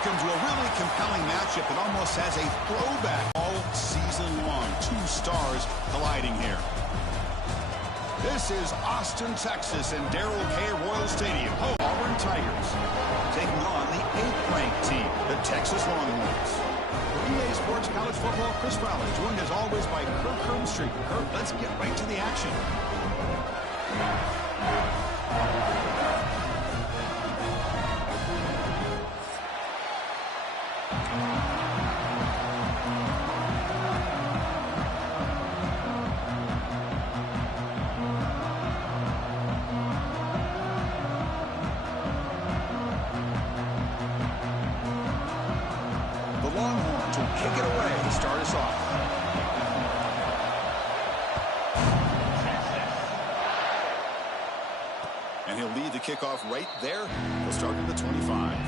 Welcome to a really compelling matchup that almost has a throwback all season long. Two stars colliding here. This is Austin, Texas, and Darrell K. Royal Stadium. Home Auburn Tigers taking on the 8th-ranked team, the Texas Longhorns. For EA Sports College Football, Chris Fowler, joined as always by Kirk Hermstreet. Kirk, let's get right to the action. Kick it away to start us off. And he'll lead the kickoff right there. He'll start at the 25.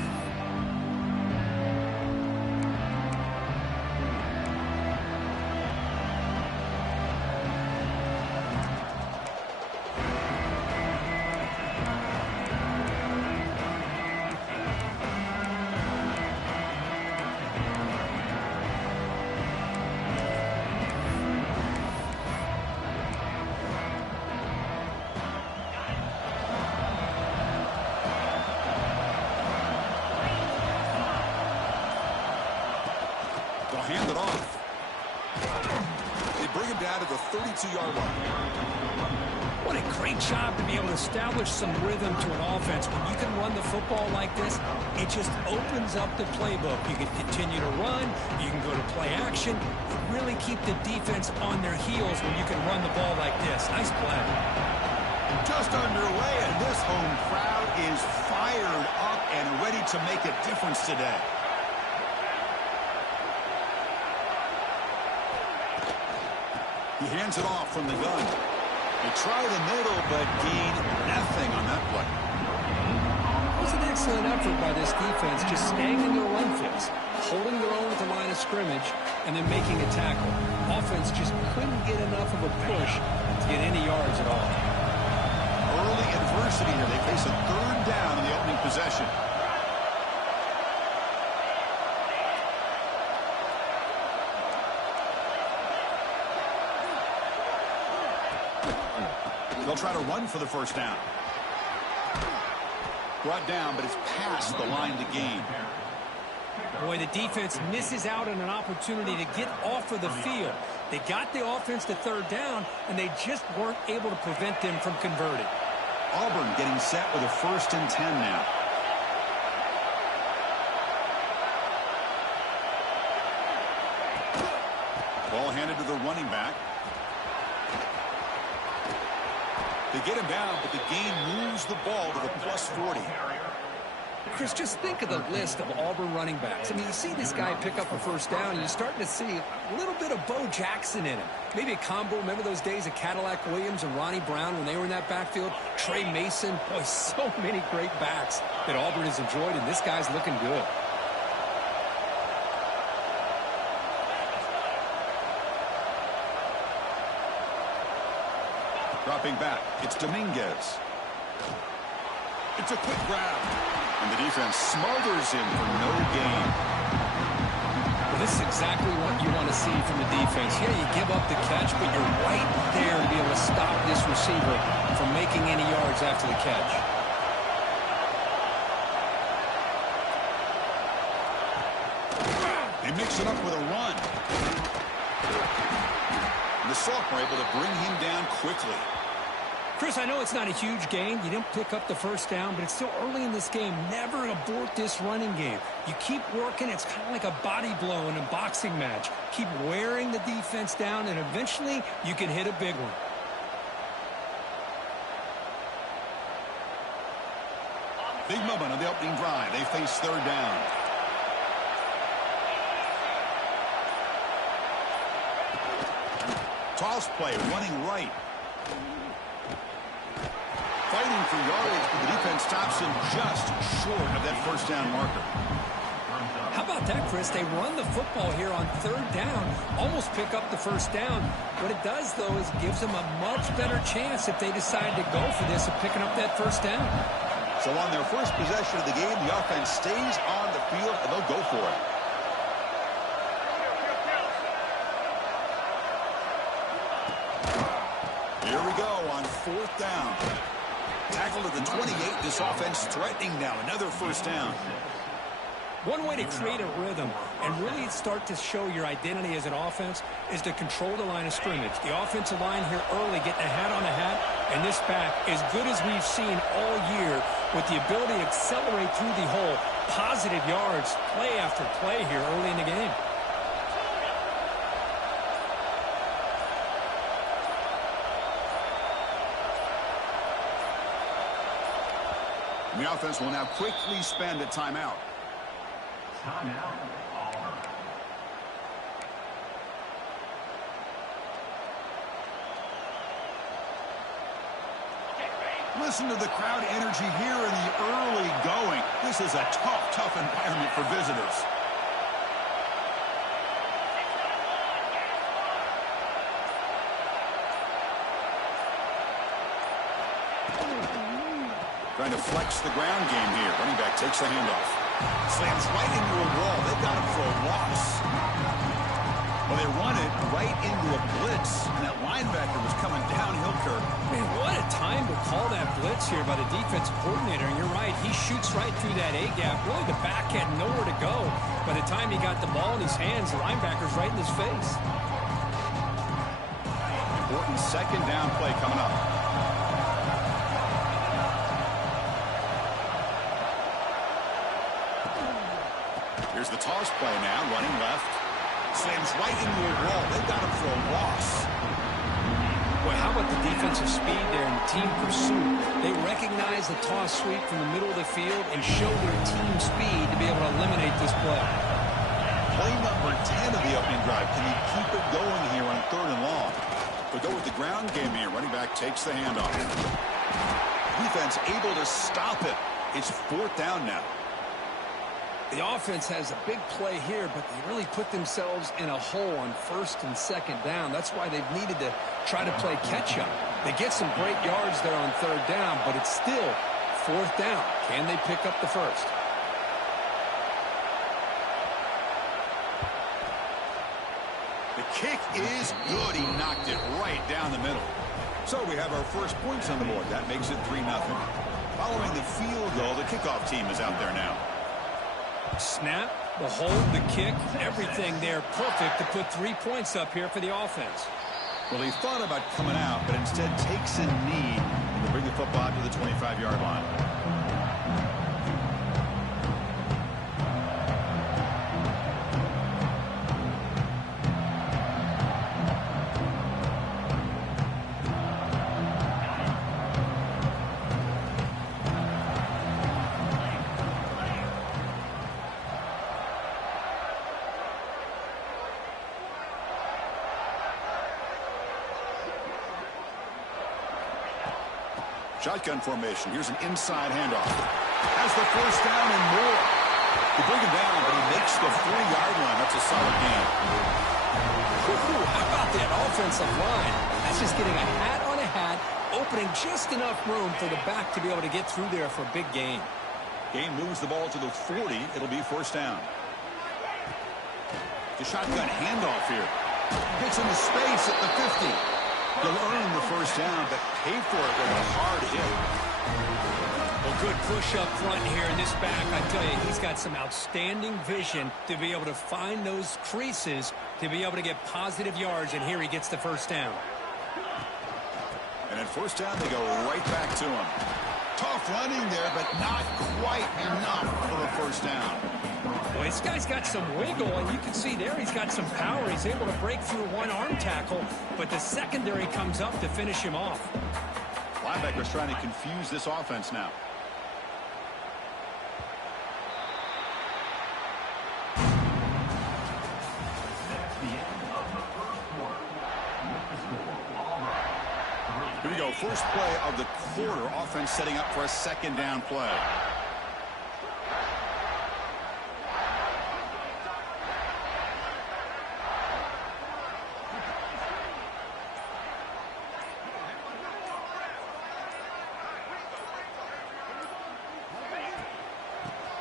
Hand it off. They bring him down to the 32-yard line. What a great job to be able to establish some rhythm to an offense. When you can run the football like this, it just opens up the playbook. You can continue to run. You can go to play action. Really keep the defense on their heels when you can run the ball like this. Nice play. Just underway, and this home crowd is fired up and ready to make a difference today. He hands it off from the gun. They try the middle, but gain nothing on that play. It was an excellent effort by this defense, just staying in their run fix, holding their own at the line of scrimmage, and then making a tackle. Offense just couldn't get enough of a push to get any yards at all. Early adversity here. They face a third down in the opening possession. They'll try to run for the first down. Brought down, but it's past the line to gain. Boy, the defense misses out on an opportunity to get off of the field. They got the offense to third down, and they just weren't able to prevent them from converting. Auburn getting set with a 1st and 10 now. Ball handed to the running back. They get him down, but the gain moves the ball to the plus 40. Chris, just think of the list of Auburn running backs. I mean, you see this guy pick up a first down, and you're starting to see a little bit of Bo Jackson in him. Maybe a combo. Remember those days of Cadillac Williams and Ronnie Brown when they were in that backfield? Trey Mason. Boy, so many great backs that Auburn has enjoyed, and this guy's looking good. Dropping back, it's Dominguez. It's a quick grab, and the defense smothers him for no gain. Well, this is exactly what you want to see from the defense. Yeah, you give up the catch, but you're right there to be able to stop this receiver from making any yards after the catch. They mix it up with a run. And the sophomore able to bring him down quickly. Chris, I know it's not a huge gain. You didn't pick up the first down, but it's still early in this game. Never abort this running game. You keep working. It's kind of like a body blow in a boxing match. Keep wearing the defense down, and eventually you can hit a big one. Big moment on the opening drive. They face third down. Toss play, running right. Fighting for yardage, but the defense stops him just short of that first down marker. How about that, Chris? They run the football here on third down, almost pick up the first down. What it does, though, is gives them a much better chance if they decide to go for this of picking up that first down. So on their first possession of the game, the offense stays on the field, and they'll go for it. Here we go on 4th down. Tackle to the 28. This offense threatening now. Another first down. One way to create a rhythm and really start to show your identity as an offense is to control the line of scrimmage. The offensive line here early getting a hat on a hat, and this back, as good as we've seen all year, with the ability to accelerate through the hole, positive yards, play after play here early in the game. The offense will now quickly spend a timeout. Listen to the crowd energy here in the early going. This is a tough environment for visitors. Trying to flex the ground game here. Running back takes the handoff. Slams right into a wall. They've got him for a loss. Well, they run it right into a blitz. And that linebacker was coming downhill, Kirk. Man, what a time to call that blitz here by the defensive coordinator. And you're right, he shoots right through that A-gap. Really, the back had nowhere to go. By the time he got the ball in his hands, the linebacker's right in his face. Important 2nd down play coming up. Here's the toss play now, running left. Slams right into a wall. They've got him for a loss. Well, how about the defensive speed there and team pursuit? They recognize the toss sweep from the middle of the field and show their team speed to be able to eliminate this play. Play number 10 of the opening drive. Can he keep it going here on 3rd and long? They'll go with the ground game here. Running back takes the handoff. Defense able to stop it. It's 4th down now. The offense has a big play here, but they really put themselves in a hole on 1st and 2nd down. That's why they've needed to try to play catch-up. They get some great yards there on 3rd down, but it's still 4th down. Can they pick up the first? The kick is good. He knocked it right down the middle. So we have our first points on the board. That makes it 3-0. Following the field goal, the kickoff team is out there now. Snap, the hold, the kick, everything there perfect to put 3 points up here for the offense. Well, he thought about coming out, but instead takes a knee and will bring the football out to the 25-yard line. Shotgun formation. Here's an inside handoff. Has the first down and more. They bring him down, but he makes the 3-yard line. That's a solid gain. How about that offensive line? That's just getting a hat on a hat, opening just enough room for the back to be able to get through there for a big gain. Game moves the ball to the 40. It'll be 1st down. The shotgun handoff here. Gets into space at the 50. He'll earn the first down, but pay for it with a hard hit. Well, good push up front here in this back. I tell you, he's got some outstanding vision to be able to find those creases, to be able to get positive yards, and here he gets the first down. And at 1st down, they go right back to him. Tough running there, but not quite enough for a 1st down. Well, this guy's got some wiggle, and you can see there he's got some power. He's able to break through one arm tackle, but the secondary comes up to finish him off. Linebacker's trying to confuse this offense now. Here we go, first play of the quarter. Offense setting up for a 2nd down play.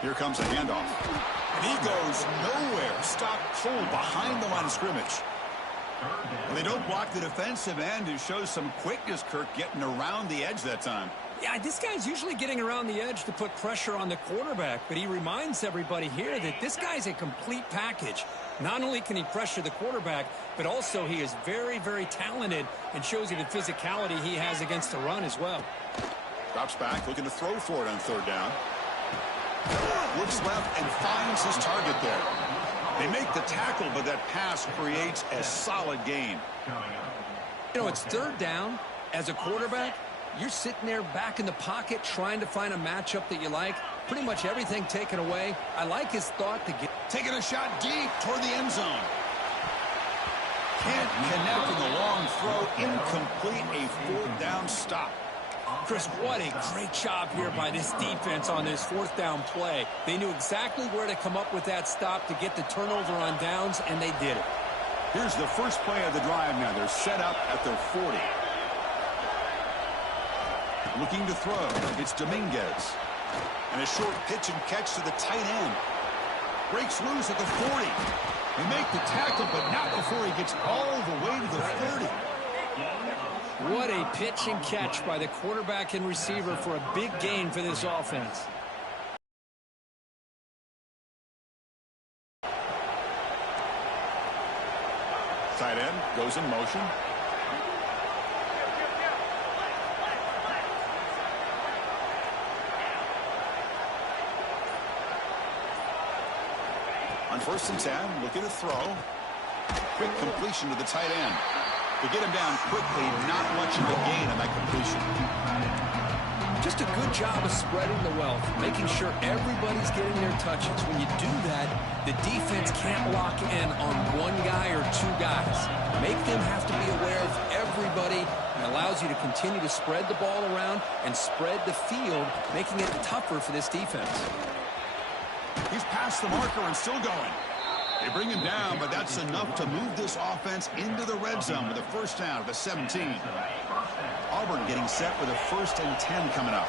Here comes a handoff. And he goes nowhere. Stopped cold behind the line of scrimmage. And they don't block the defensive end, who shows some quickness, Kirk, getting around the edge that time. Yeah, this guy's usually getting around the edge to put pressure on the quarterback, but he reminds everybody here that this guy's a complete package. Not only can he pressure the quarterback, but also he is very, very talented and shows you the physicality he has against the run as well. Drops back, looking to throw for it on third down. Looks left and finds his target there. They make the tackle, but that pass creates a solid gain. You know, it's third down. As a quarterback, you're sitting there back in the pocket trying to find a matchup that you like. Pretty much everything taken away. I like his thought to get... Taking a shot deep toward the end zone. Can't connect with a long throw. Incomplete, a fourth down stop. Chris, what a great job here by this defense on this fourth down play. They knew exactly where to come up with that stop to get the turnover on downs, and they did it. Here's the first play of the drive now. They're set up at their 40. Looking to throw. It's Dominguez. And a short pitch and catch to the tight end. Breaks loose at the 40. They make the tackle, but not before he gets all the way to the 30. What a pitch and catch by the quarterback and receiver for a big gain for this offense. Tight end goes in motion. On 1st and 10, looking to throw. Quick completion to the tight end. To get him down quickly, not much of a gain on that completion. Just a good job of spreading the wealth, making sure everybody's getting their touches. When you do that, the defense can't lock in on one guy or two guys. Make them have to be aware of everybody, and allows you to continue to spread the ball around and spread the field, making it tougher for this defense. He's past the marker and still going. They bring him down, but that's enough to move this offense into the red zone with a first down at the 17. Auburn getting set with a 1st and 10 coming up.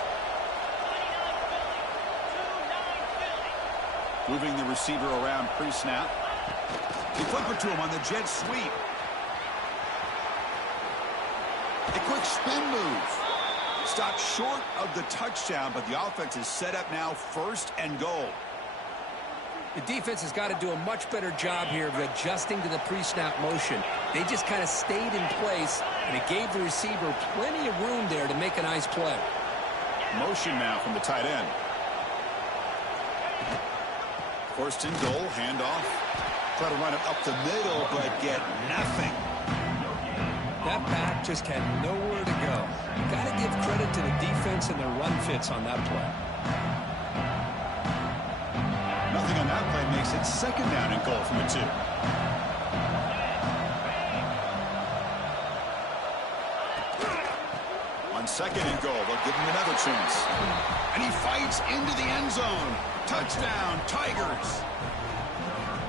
Moving the receiver around pre-snap. They flip it to him on the jet sweep. A quick spin move. Stopped short of the touchdown, but the offense is set up now 1st and goal. The defense has got to do a much better job here of adjusting to the pre-snap motion. They just kind of stayed in place, and it gave the receiver plenty of room there to make a nice play. Motion now from the tight end. 1st and goal, handoff. Try to run it up the middle, but get nothing. That back just had nowhere to go. Got to give credit to the defense and their run fits on that play. Nothing on that play makes it 2nd down and goal from the 2. On 2nd and goal, they'll give him another chance. And he fights into the end zone. Touchdown, Tigers.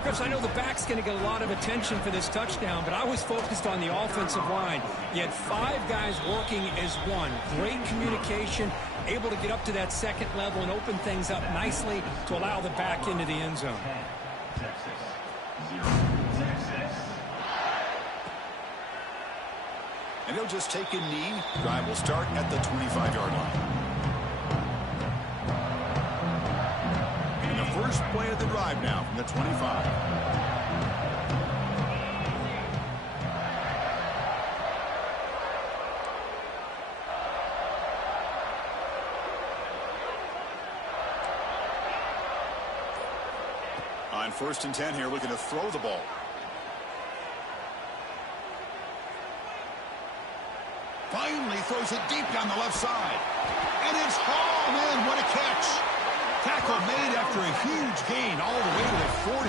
Chris, I know the back's going to get a lot of attention for this touchdown, but I was focused on the offensive line. You had 5 guys working as one. Great communication, able to get up to that 2nd level and open things up nicely to allow the back into the end zone. And he'll just take a knee. Drive will start at the 25-yard line. First play of the drive now from the 25. On 1st and 10 here, looking to throw the ball. Finally throws it deep down the left side. And it's hauled in. What a catch. Tackle made after a huge gain all the way to the 40.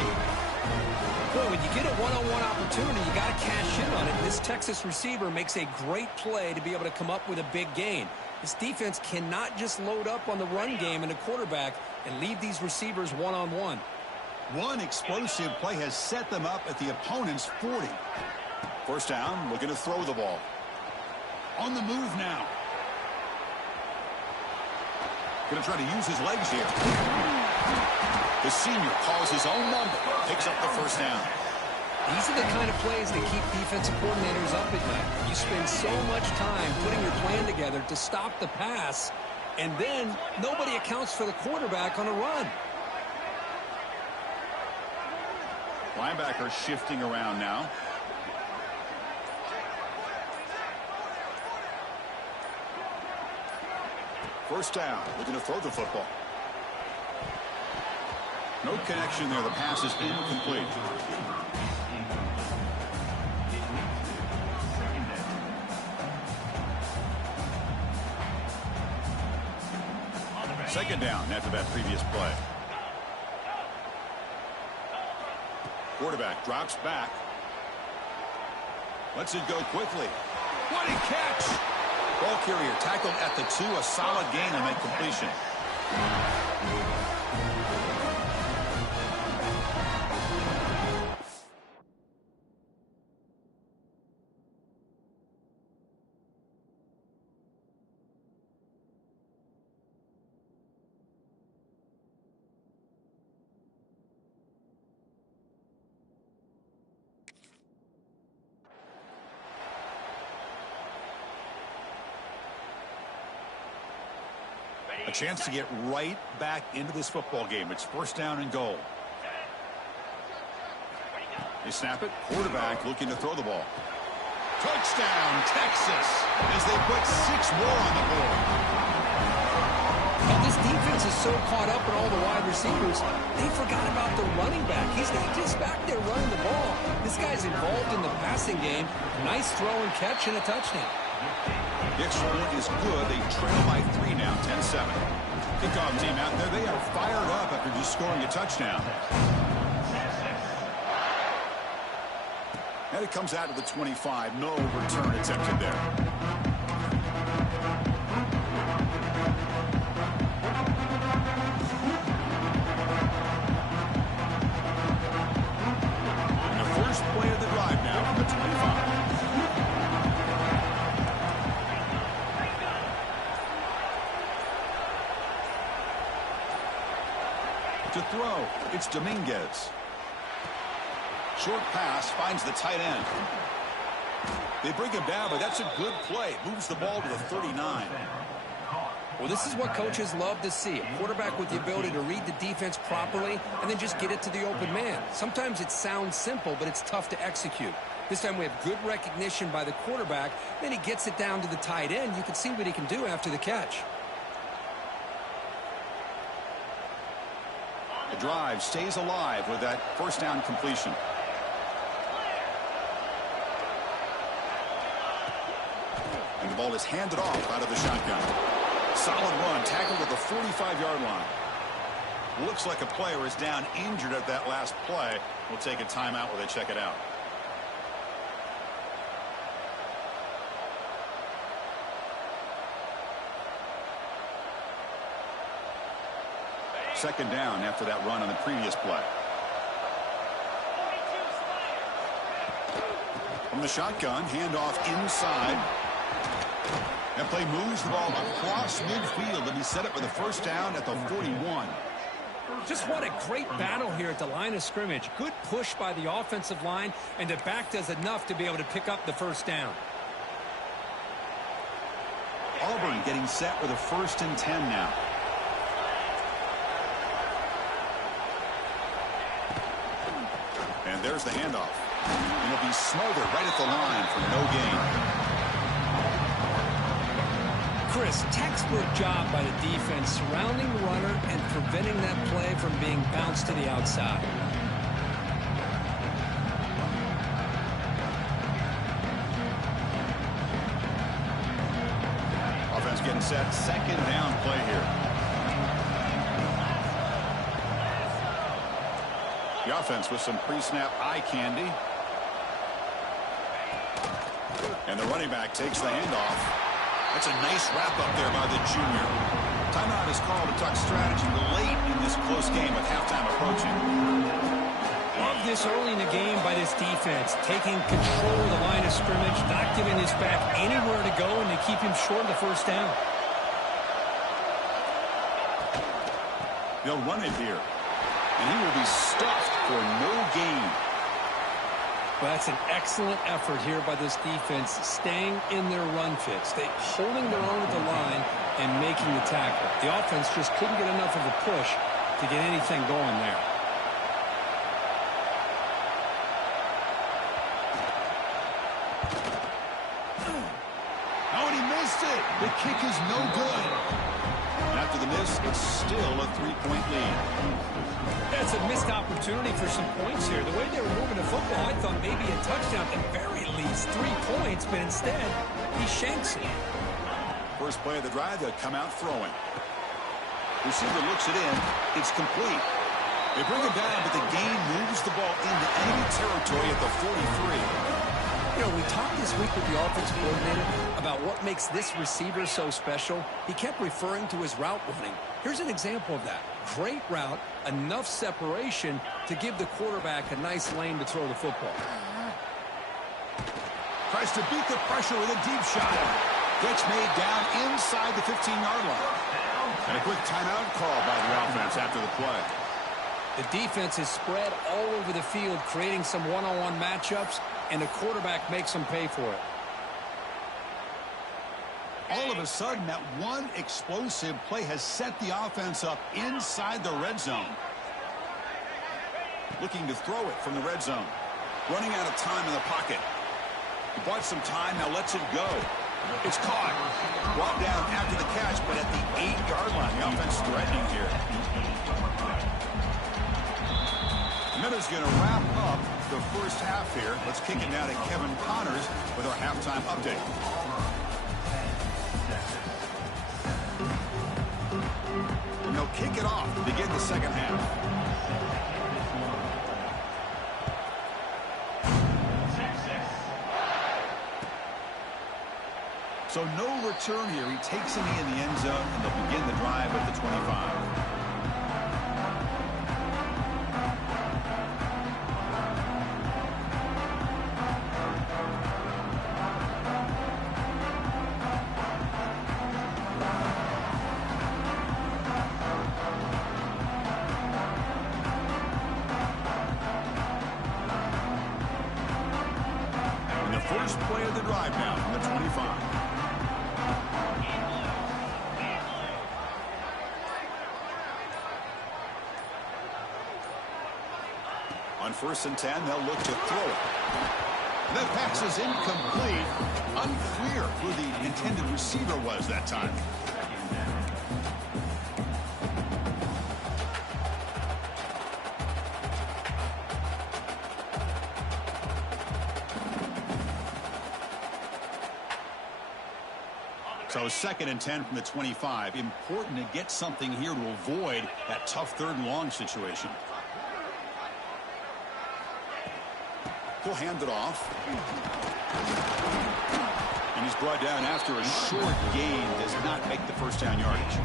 Boy, when you get a one-on-one opportunity, you got to cash in on it. This Texas receiver makes a great play to be able to come up with a big gain. This defense cannot just load up on the run game and the quarterback and leave these receivers one-on-one. One explosive play has set them up at the opponent's 40. 1st down, looking to throw the ball. On the move now. Going to try to use his legs here. The senior calls his own number, picks up the first down. These are the kind of plays that keep defensive coordinators up at night. You spend so much time putting your plan together to stop the pass, and then nobody accounts for the quarterback on a run. Linebacker shifting around now. First down, looking to throw the football. No connection there. The pass is incomplete. Second down after that previous play. Quarterback drops back. Lets it go quickly. What a catch! Ball carrier tackled at the 2. A solid gain and make completion. A chance to get right back into this football game. It's first down and goal. They snap it. Quarterback looking to throw the ball. Touchdown, Texas, as they put 6 more on the board. Well, this defense is so caught up in all the wide receivers, they forgot about the running back. He's not just back there running the ball. This guy's involved in the passing game. Nice throw and catch and a touchdown. The extra point is good. They trail by 3 now, 10-7. Kickoff team out there. They are fired up after just scoring a touchdown. And it comes out to the 25. No return attempted there. And the first play of the drive now from the 25. To throw, it's Dominguez. Short pass finds the tight end. They bring him down, but that's a good play. Moves the ball to the 39. Well, this is what coaches love to see. A quarterback with the ability to read the defense properly and then just get it to the open man. Sometimes it sounds simple, but it's tough to execute. This time we have good recognition by the quarterback. Then he gets it down to the tight end. You can see what he can do after the catch. The drive stays alive with that first down completion. And the ball is handed off out of the shotgun. Solid run, tackled at the 45-yard line. Looks like a player is down injured at that last play. We'll take a timeout while they check it out. Second down after that run on the previous play. From the shotgun, handoff inside. That play moves the ball across midfield, and he set it for the first down at the 41. Just what a great battle here at the line of scrimmage. Good push by the offensive line, and the back does enough to be able to pick up the first down. Auburn getting set with a 1st and 10 now. And there's the handoff. And it'll be smothered right at the line for no gain. Chris, textbook job by the defense surrounding the runner and preventing that play from being bounced to the outside. Offense getting set. Second down play here. The offense with some pre-snap eye candy. And the running back takes the handoff. That's a nice wrap-up there by the junior. Timeout is called to talk strategy late in this close game with halftime approaching. Love this early in the game by this defense, taking control of the line of scrimmage, not giving this back anywhere to go, and to keep him short of the first down. They'll run it here. And he will be stuffed for no gain. Well, that's an excellent effort here by this defense, staying in their run fits. Holding their own at the line and making the tackle. The offense just couldn't get enough of a push to get anything going there. Oh, and he missed it. The kick is no good. And after the miss, it's still a 3-point lead. That's a missed opportunity for some points here. The way they were moving the football, I thought maybe a touchdown, at the very least 3 points, but instead, he shanks it. First play of the drive, they'll come out throwing. Receiver looks it in. It's complete. They bring it down, but the gain moves the ball into enemy territory at the 43. You know, we talked this week with the offensive coordinator about what makes this receiver so special. He kept referring to his route running. Here's an example of that. Great route, enough separation to give the quarterback a nice lane to throw the football. Tries to beat the pressure with a deep shot. Catch made down inside the 15-yard line. And a quick timeout call by the offense after the play. The defense is spread all over the field, creating some one-on-one matchups, and the quarterback makes them pay for it. All of a sudden, that one explosive play has set the offense up inside the red zone. Looking to throw it from the red zone. Running out of time in the pocket. He bought some time, now lets it go. It's caught. Brought down after the catch, but at the 8-yard line. The offense threatening here. Minutes going to wrap up the first half here. Let's kick it now to Kevin Connors with our halftime update. And they'll kick it off to begin the second half. So no return here. He takes a knee in the end zone, and they'll begin the drive at the 25. And the first play of the drive now from the 25. On 1st and 10, they'll look to throw it. That pass is incomplete. Unclear who the intended receiver was that time. So 2nd and 10 from the 25. Important to get something here to avoid that tough 3rd and long situation. He'll hand it off. And he's brought down after a short gain. Does not make the first down yardage.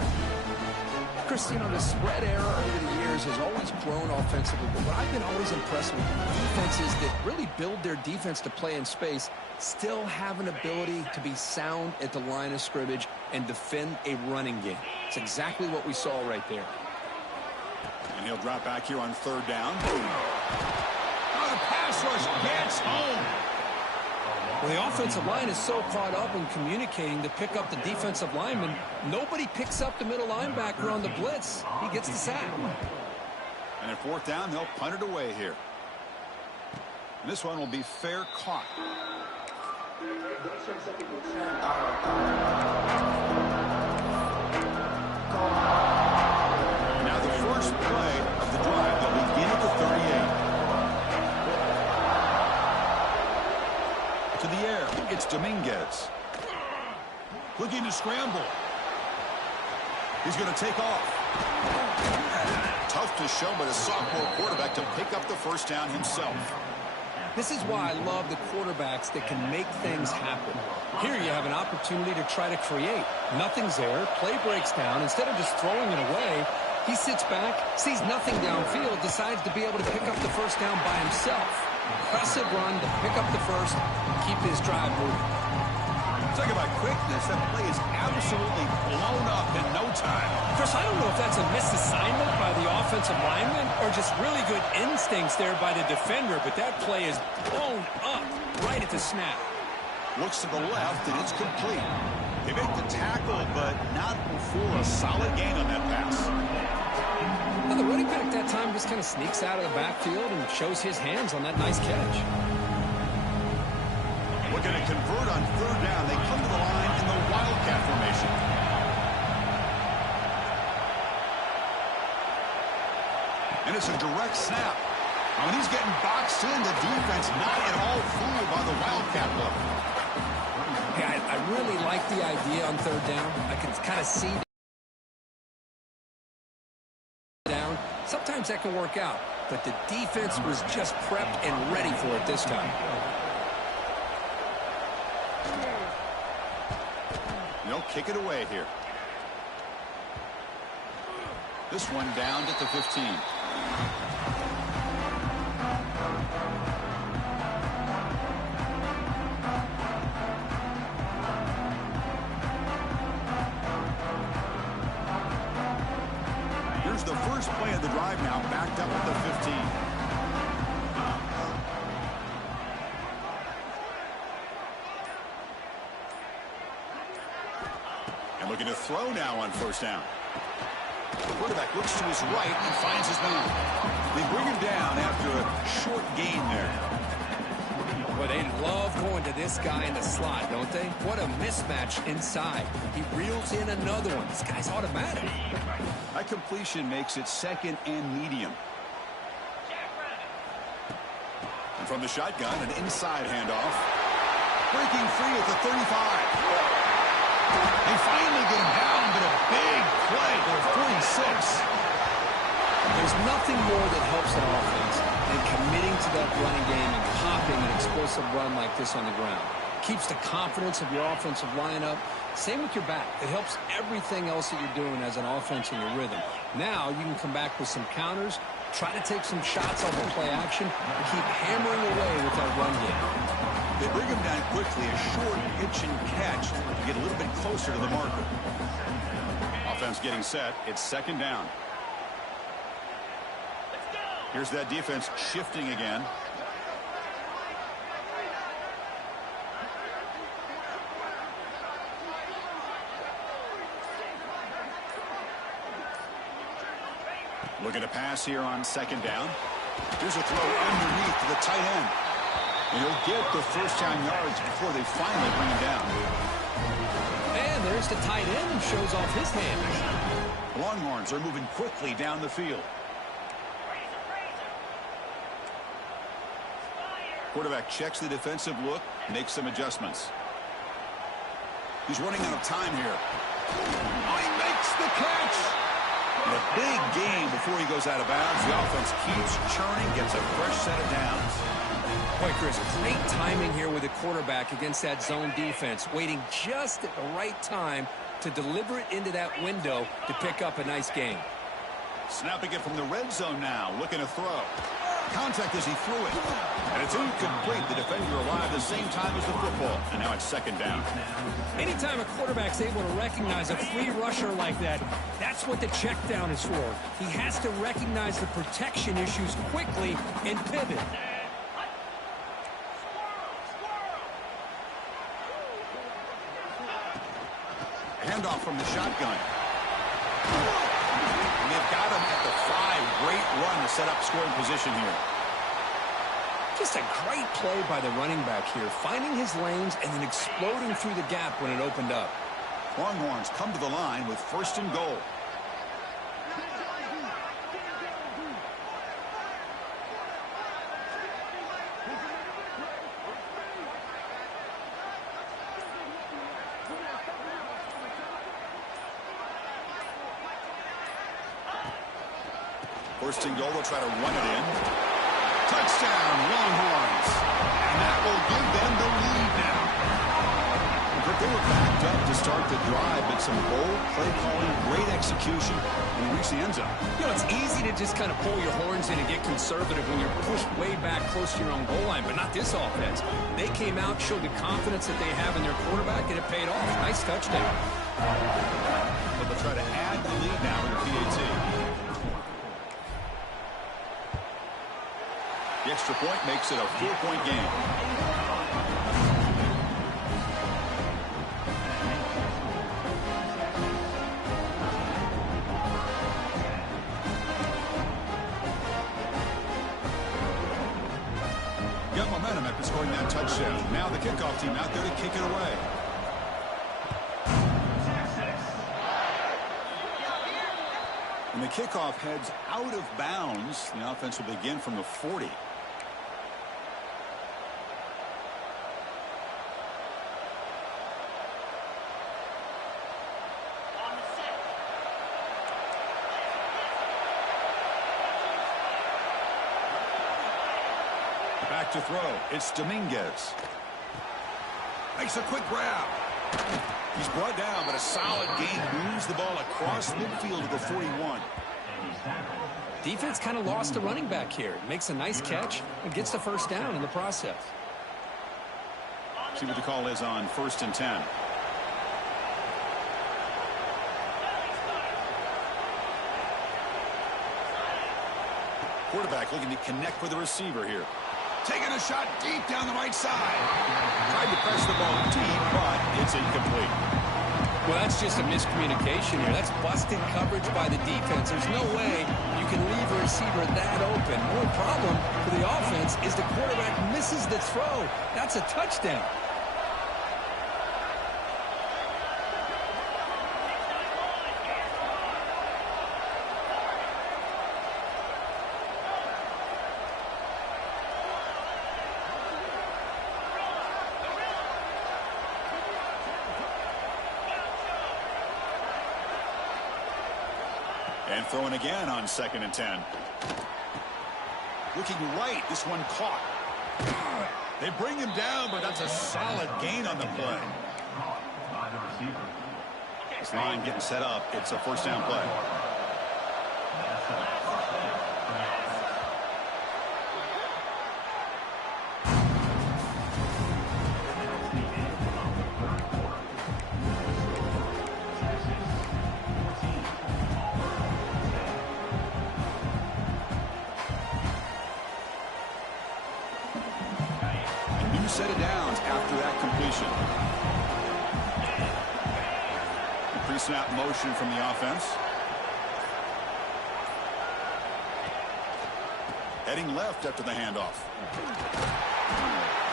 Chris, you know, the spread era over the years has always grown offensively, but what I've been always impressed with defenses that really build their defense to play in space still have an ability to be sound at the line of scrimmage and defend a running game. It's exactly what we saw right there. And he'll drop back here on 3rd down. The pass rush gets home. Well, the offensive line is so caught up in communicating to pick up the defensive lineman, nobody picks up the middle linebacker on the blitz. He gets the sack. And at 4th down, they'll punt it away here. And this one will be fair caught. Now the first play of the drive, they'll begin at the 38. To the air, it's Dominguez. Looking to scramble. He's going to take off. Tough to show by the sophomore quarterback to pick up the first down himself. This is why I love the quarterbacks that can make things happen. Here you have an opportunity to try to create. Nothing's there. Play breaks down. Instead of just throwing it away, he sits back, sees nothing downfield, decides to be able to pick up the first down by himself. Impressive run to pick up the first, keep his drive moving. Talk about quickness. That play is absolutely blown up in no time. Chris, I don't know if that's a misassignment by the offensive lineman or just really good instincts there by the defender, but that play is blown up right at the snap. Looks to the left, and it's complete. They make the tackle, but not before a solid gain on that pass. Well, the running back that time just kind of sneaks out of the backfield and shows his hands on that nice catch. Looking to convert on third down. They come to the line in the Wildcat formation. And it's a direct snap. And when he's getting boxed in, the defense not at all fooled by the Wildcat look. Yeah, I really like the idea on third down. I can kind of see down. Sometimes that can work out, but the defense was just prepped and ready for it this time. They'll kick it away here. This one down at the 15. Here's the first play of the drive now, backed up at the 15. And looking to throw now on first down. The quarterback looks to his right and finds his man. They bring him down after a short gain there. Well, they love going to this guy in the slot, don't they? What a mismatch inside. He reels in another one. This guy's automatic. That completion makes it second and medium. And from the shotgun, an inside handoff. Breaking free at the 35. They finally get him down, but a big play to the 46. There's nothing more that helps an offense than committing to that running game and popping an explosive run like this on the ground. Keeps the confidence of your offensive lineup. Same with your back. It helps everything else that you're doing as an offense in your rhythm. Now you can come back with some counters, try to take some shots off of play action, and keep hammering away with that run game. They bring him down quickly, a short hitch and catch to get a little bit closer to the marker. Offense getting set. It's second down. Here's that defense shifting again. Looking to pass here on second down. Here's a throw underneath to the tight end. And he'll get the first down yards before they finally bring him down. And there's the tight end who shows off his hands. Longhorns are moving quickly down the field. Quarterback checks the defensive look, makes some adjustments. He's running out of time here. Oh, he makes the catch! And a big gain before he goes out of bounds. The offense keeps churning, gets a fresh set of downs. Boy, Chris, great timing here with the quarterback against that zone defense, waiting just at the right time to deliver it into that window to pick up a nice gain. Snapping it from the red zone now, looking to throw. Contact as he threw it. And it's incomplete. The defender arrived the same time as the football. And now it's second down. Anytime a quarterback's able to recognize a free rusher like that, that's what the check down is for. He has to recognize the protection issues quickly and pivot. Handoff from the shotgun. And they've got him at the 5. Great run to set up scoring position here. Just a great play by the running back here, finding his lanes and then exploding through the gap when it opened up. Longhorns come to the line with first and goal. First and goal, they'll try to run it in. Touchdown, Longhorns. And that will give them the lead now. They were backed up to start the drive, but some bold play calling, great execution, and reached the end zone. You know, it's easy to just kind of pull your horns in and get conservative when you're pushed way back close to your own goal line, but not this offense. They came out, showed the confidence that they have in their quarterback, and it paid off. Nice touchdown. But they'll try to add the lead now with the PAT. The extra point makes it a 4-point game. Got momentum after scoring that touchdown. Now the kickoff team out there to kick it away. And the kickoff heads out of bounds. The offense will begin from the 40. Back to throw. It's Dominguez. Makes a quick grab. He's brought down, but a solid gain moves the ball across midfield to the 41. Defense kind of lost the running back here. Makes a nice catch and gets the first down in the process. See what the call is on 1st and 10. Quarterback looking to connect with the receiver here. Taking a shot deep down the right side. Tried to press the ball deep, but it's incomplete. Well, that's just a miscommunication here. That's busted coverage by the defense. There's no way you can leave a receiver that open. One problem for the offense is the quarterback misses the throw. That's a touchdown. And throwing again on 2nd and 10. Looking right. This one caught. They bring him down, but that's a solid gain on the play. This line getting set up. It's a 1st down play. Set of downs after that completion. Pre-snap motion from the offense. Heading left after the handoff.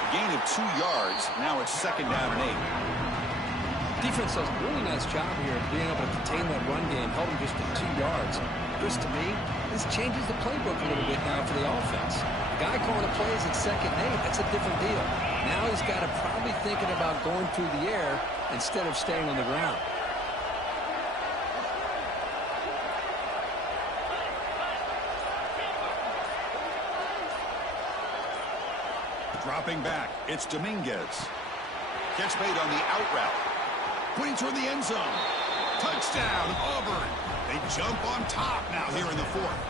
A gain of 2 yards. Now it's 2nd down and 8. Defense does a really nice job here of being able to contain that run game, held him just to 2 yards. Just to me, this changes the playbook a little bit now for the offense. The guy calling the plays at 2nd and 8, that's a different deal. Now he's got to probably thinking about going through the air instead of staying on the ground. Dropping back, it's Dominguez. Catch made on the out route. Putting toward the end zone. Touchdown, Auburn. They jump on top now here in the 4th.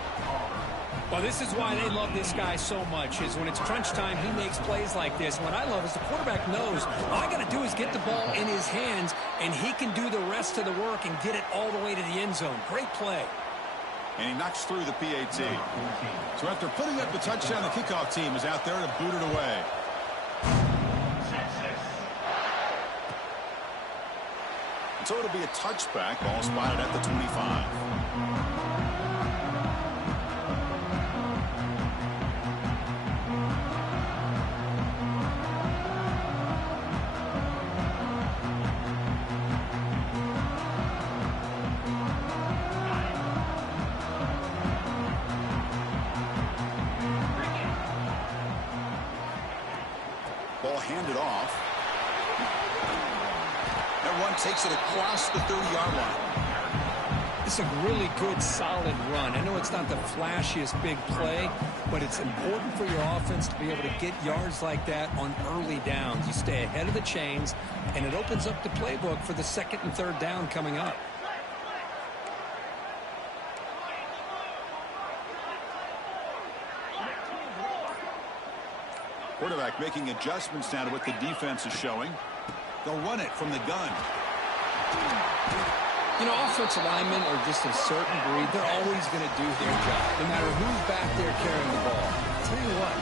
Well, this is why they love this guy so much, is when it's crunch time, he makes plays like this. What I love is the quarterback knows all I got to do is get the ball in his hands, and he can do the rest of the work and get it all the way to the end zone. Great play. And he knocks through the PAT. So after putting up the touchdown, the kickoff team is out there to boot it away. So it'll be a touchback, ball spotted at the 25. Ball handed off. That run takes it across the 30-yard line. It's a really good, solid run. I know it's not the flashiest big play, but it's important for your offense to be able to get yards like that on early downs. You stay ahead of the chains, and it opens up the playbook for the second and third down coming up. Quarterback making adjustments now to what the defense is showing. They'll run it from the gun. You know, offensive linemen are just a certain breed. They're always going to do their job, no matter who's back there carrying the ball. I'll tell you what,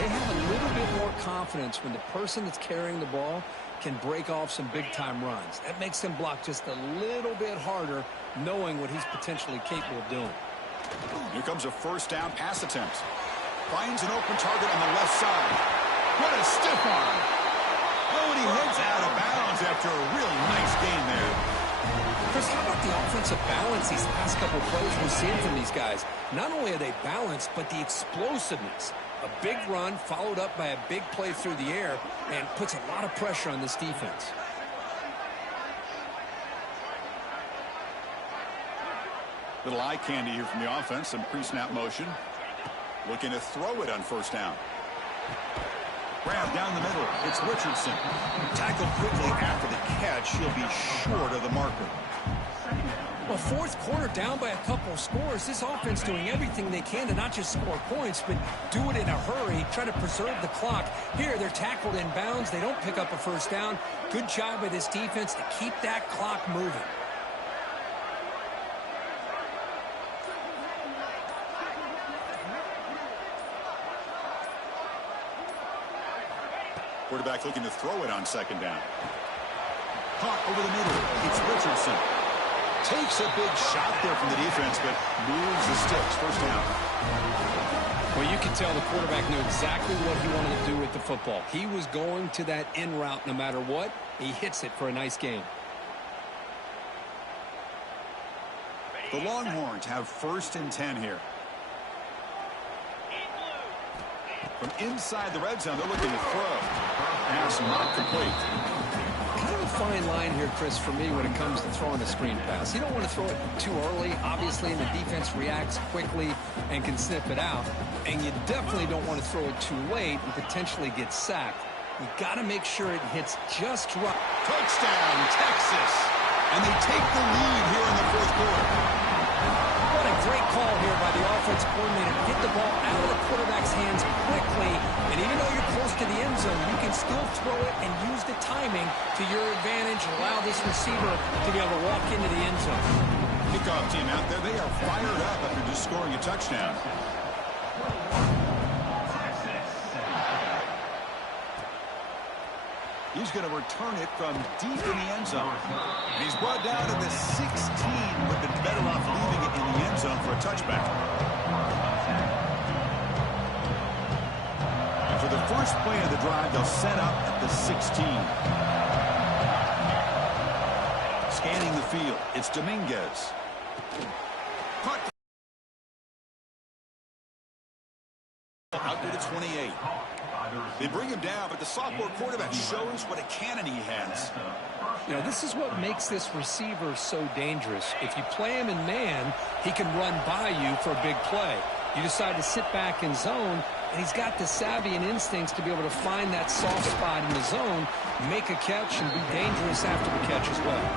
they have a little bit more confidence when the person that's carrying the ball can break off some big-time runs. That makes them block just a little bit harder, knowing what he's potentially capable of doing. Here comes a first down pass attempt. Finds an open target on the left side. What a stiff arm. Oh, and he heads out of bounds after a really nice gain there. Chris, how about the offensive balance these past couple plays we're seeing from these guys? Not only are they balanced, but the explosiveness. A big run followed up by a big play through the air and puts a lot of pressure on this defense. Little eye candy here from the offense. Some pre-snap motion. Looking to throw it on first down. Grab down the middle. It's Richardson. Tackled quickly after the catch. He'll be short of the marker. Well, fourth quarter down by a couple of scores. This offense doing everything they can to not just score points, but do it in a hurry, try to preserve the clock. Here, they're tackled in bounds. They don't pick up a first down. Good job by this defense to keep that clock moving. Quarterback looking to throw it on second down. Caught over the middle. It's Richardson. Takes a big shot there from the defense, but moves the sticks. First down. Well, you can tell the quarterback knew exactly what he wanted to do with the football. He was going to that in route no matter what. He hits it for a nice gain. The Longhorns have first and 10 here. From inside the red zone, they're looking to throw. Pass not complete. Kind of a fine line here, Chris, for me when it comes to throwing a screen pass. You don't want to throw it too early, obviously, and the defense reacts quickly and can snip it out. And you definitely don't want to throw it too late and potentially get sacked. You got to make sure it hits just right. Touchdown, Texas. And they take the lead here in the fourth quarter. What a great call here by the offense coordinator. Get the ball out of the quarterback's hands quickly, and even though you're close to the end zone, you can still throw it and use the timing to your advantage and allow this receiver to be able to walk into the end zone. Kickoff team out there, they are fired up after just scoring a touchdown. He's going to return it from deep in the end zone. And he's brought down to the 16. Would have been better off leaving it in the end zone for a touchback. And for the first play of the drive, they'll set up at the 16. Scanning the field, it's Dominguez. Caught. Out to the 28. They bring him down, but the sophomore quarterback shows what a cannon he has. You know, this is what makes this receiver so dangerous. If you play him in man, he can run by you for a big play. You decide to sit back in zone, and he's got the savvy and instincts to be able to find that soft spot in the zone, make a catch, and be dangerous after the catch as well.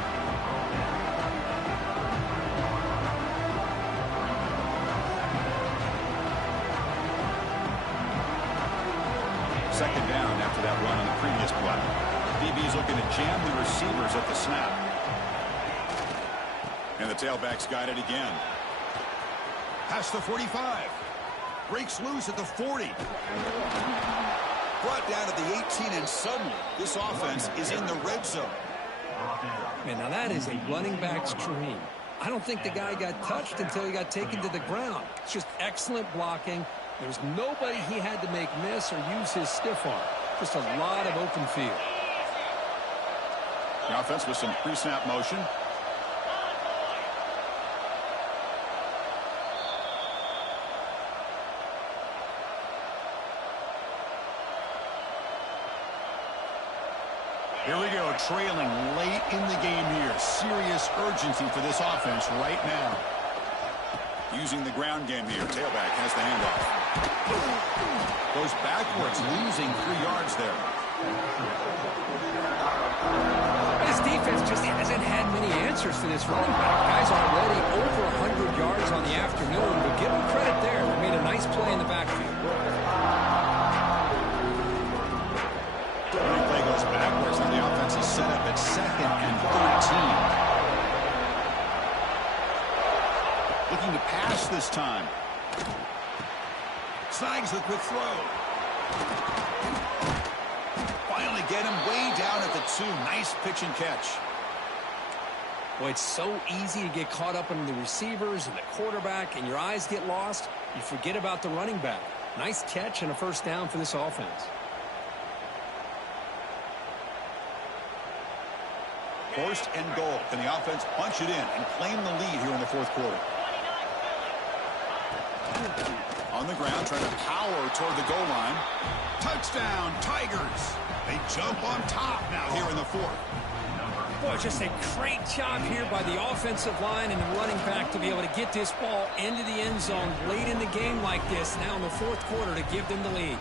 Second down after that run on the previous play. DB's looking to jam the receivers at the snap. And the tailback's got it again. Past the 45. Breaks loose at the 40. Brought down at the 18, and suddenly this offense is in the red zone. Man, now that is a running back's dream. I don't think the guy got touched until he got taken to the ground. It's just excellent blocking. There's nobody he had to make miss or use his stiff arm. Just a lot of open field. The offense with some pre-snap motion. Here we go, trailing late in the game here. Serious urgency for this offense right now. Using the ground game here. Tailback has the handoff. Goes backwards, losing 3 yards there. This defense just hasn't had many answers for this running back. Guys already over 100 yards on the afternoon, but give them credit there. They made a nice play in the backfield. Play goes backwards. Now the offense is set up at 2nd and 13. Looking to pass this time. Snags the quick throw. Finally get him way down at the 2. Nice pitch and catch. Boy, it's so easy to get caught up in the receivers and the quarterback, and your eyes get lost. You forget about the running back. Nice catch and a first down for this offense. First and goal. Can the offense punch it in and claim the lead here in the 4th quarter? On the ground, trying to power toward the goal line. Touchdown, Tigers. They jump on top now here in the 4th. Boy, just a great job here by the offensive line and the running back to be able to get this ball into the end zone late in the game like this, now in the 4th quarter, to give them the lead.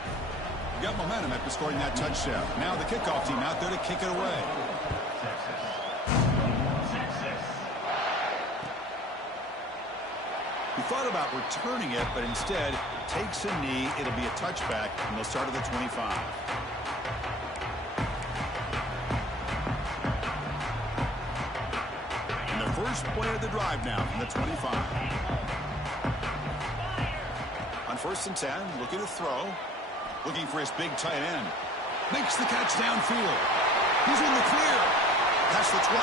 Got momentum after scoring that touchdown. Now the kickoff team out there to kick it away. He thought about returning it, but instead takes a knee. It'll be a touchback, and they'll start at the 25. And the first play of the drive now from the 25. On 1st and 10, looking to throw. Looking for his big tight end. Makes the catch downfield. He's in the clear. That's the 20.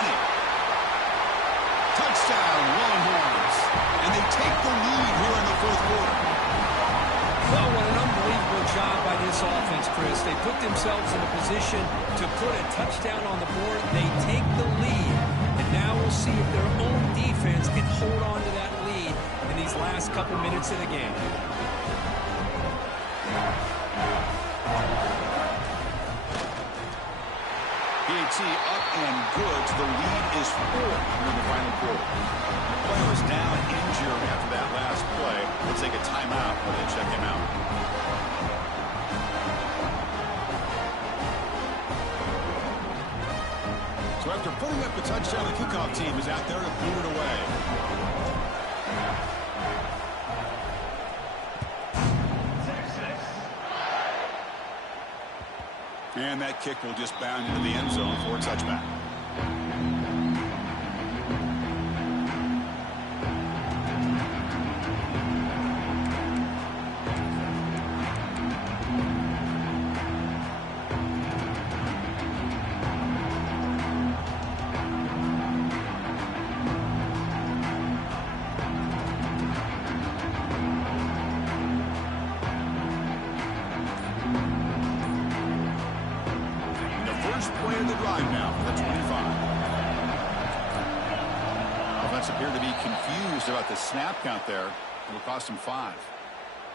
Touchdown, Longhorns. And they take the lead here in the 4th quarter. Well, what an unbelievable job by this offense, Chris. They put themselves in a position to put a touchdown on the board. They take the lead. And now we'll see if their own defense can hold on to that lead in these last couple minutes of the game. PAT up and good. So the lead is 4 here in the final quarter. The player is down injured after that last play. Let's take a timeout while they check him out. So after putting up the touchdown, the kickoff team is out there to boot it away. And that kick will just bound into the end zone for a touchback. Play of the drive now for the 25. Offense appeared to be confused about the snap count there. It will cost him 5.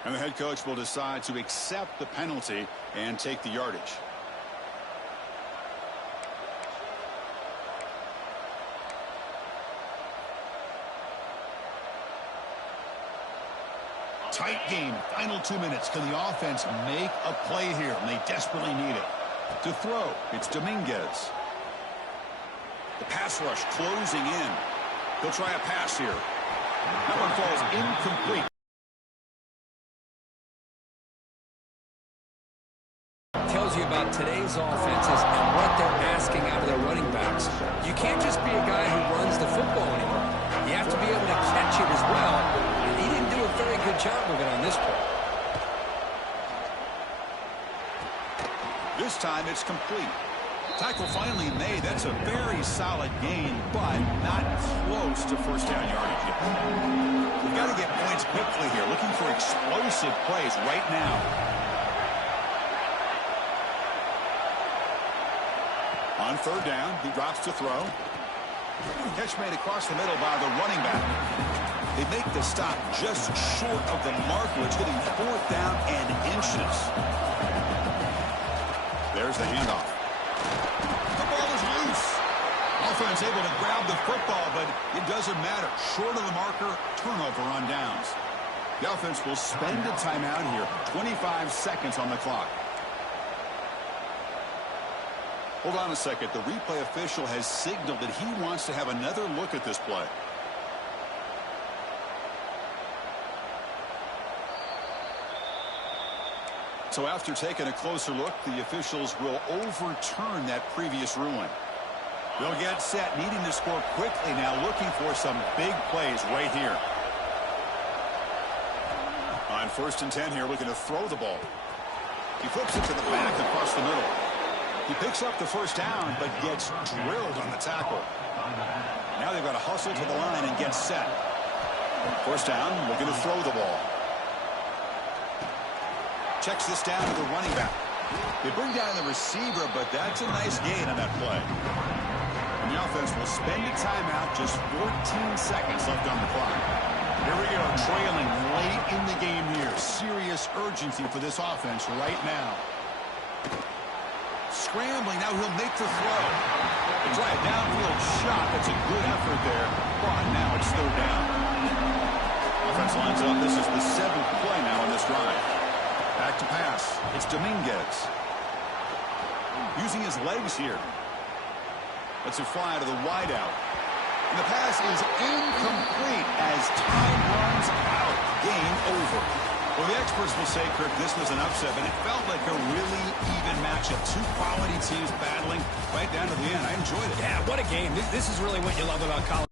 And the head coach will decide to accept the penalty and take the yardage. Tight game, final 2 minutes. Can the offense make a play here? And they desperately need it. To throw, it's Dominguez. The pass rush closing in. He'll try a pass here. That one falls incomplete. Tells you about today's offenses and what they're asking out of their running backs. You can't just be a guy who runs the football anymore. You have to be able to catch it as well. And he didn't do a very good job of it on this play. This time it's complete. Tackle finally made. That's a very solid gain, but not close to first down yardage yet. We've got to get points quickly here. Looking for explosive plays right now. On 3rd down, he drops to throw. Catch made across the middle by the running back. They make the stop just short of the marker. It's getting 4th down and inches. There's the handoff. The ball defense able to grab the football, but it doesn't matter. Short of the marker, turnover on downs. The offense will spend a timeout here. 25 seconds on the clock. Hold on a second. The replay official has signaled that he wants to have another look at this play. So after taking a closer look, the officials will overturn that previous ruling. They'll get set, needing to score quickly now, looking for some big plays right here. On 1st and 10 here, looking to throw the ball. He flips it to the back across the middle. He picks up the first down, but gets drilled on the tackle. Now they've got to hustle to the line and get set. First down, looking to throw the ball. Checks this down to the running back. They bring down the receiver, but that's a nice gain on that play. And the offense will spend a timeout, just 14 seconds left on the clock. Here we go, trailing late in the game here. Serious urgency for this offense right now. Scrambling, now he'll make the throw. They try a downfield shot. That's a good effort there. But now it's 3rd down. Offense lines up. This is the 7th play now on this drive. Back to pass. It's Dominguez. Using his legs here. Lets it fly to the wideout. And the pass is incomplete as time runs out. Game over. Well, the experts will say, Kirk, this was an upset, but it felt like a really even matchup. Two quality teams battling right down to the end. I enjoyed it. Yeah, what a game. This is really what you love about college.